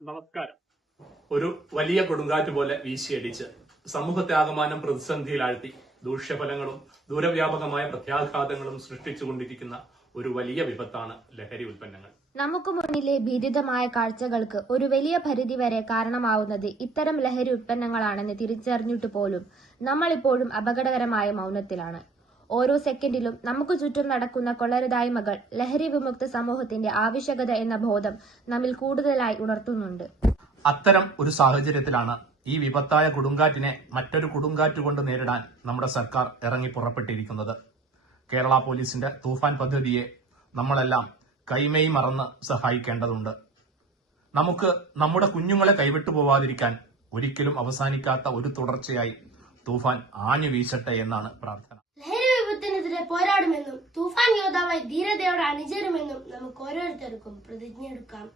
നമസ്കാരം. ഒരു വലിയ കൊടുങ്കാറ്റ് പോലെ വീശിയടിച്ച് സമൂഹത്തെ ആകമാനം പ്രതിസന്ധിയിലാഴ്ത്തി ദൂഷ്യഫലങ്ങളും ദൂരവ്യാപകമായ പ്രത്യാഘാതങ്ങളും സൃഷ്ടിച്ചുകൊണ്ടിരിക്കുന്ന ഒരു വലിയ വിപത്താണ് ലഹരി ഉൽപ്പന്നങ്ങൾ. നമുക്ക് മുന്നിലെ ഭീതിതമായ കാഴ്ചകൾക്ക് ഒരു വലിയ പരിധിവരെ കാരണമാവുന്നത് ഇത്തരം ലഹരി ഉൽപ്പന്നങ്ങളാണെന്ന് തിരിച്ചറിഞ്ഞിട്ട് പോലും നമ്മൾ ഇപ്പോഴും അപകടകരമായ മൗനത്തിലാണ്. ഓരോ സെക്കൻഡിലും നമുക്ക് ചുറ്റും നടക്കുന്ന കൊള്ളരുതായ്മകൾ ലഹരി വിമുക്ത സമൂഹത്തിന്റെ ആവശ്യകത എന്ന ബോധം നമ്മിൽ കൂടുതലായി ഉണർത്തുന്നുണ്ട്. അത്തരം ഒരു സാഹചര്യത്തിലാണ് ഈ വിപത്തായ കൊടുങ്കാറ്റിനെ മറ്റൊരു കൊടുങ്കാറ്റ് കൊണ്ട് നേരിടാൻ നമ്മുടെ സർക്കാർ ഇറങ്ങി പുറപ്പെട്ടിരിക്കുന്നത്. കേരള പോലീസിന്റെ തൂഫാൻ പദ്ധതിയെ നമ്മളെല്ലാം കൈമേയ് മറന്ന് സഹായിക്കേണ്ടതുണ്ട്. നമുക്ക് നമ്മുടെ കുഞ്ഞുങ്ങളെ കൈവിട്ടു പോവാതിരിക്കാൻ ഒരിക്കലും അവസാനിക്കാത്ത ഒരു തുടർച്ചയായി തൂഫാൻ ആഞ്ഞു വീശട്ടെ എന്നാണ് പ്രാർത്ഥന. ലഹരി വിപത്തിനെതിരെ പോരാടുമെന്നും തൂഫാൻ യോദ്ധാവായി ധീരതയോടെ അണിചേരുമെന്നും നമുക്ക് ഓരോരുത്തർക്കും പ്രതിജ്ഞയെടുക്കാം.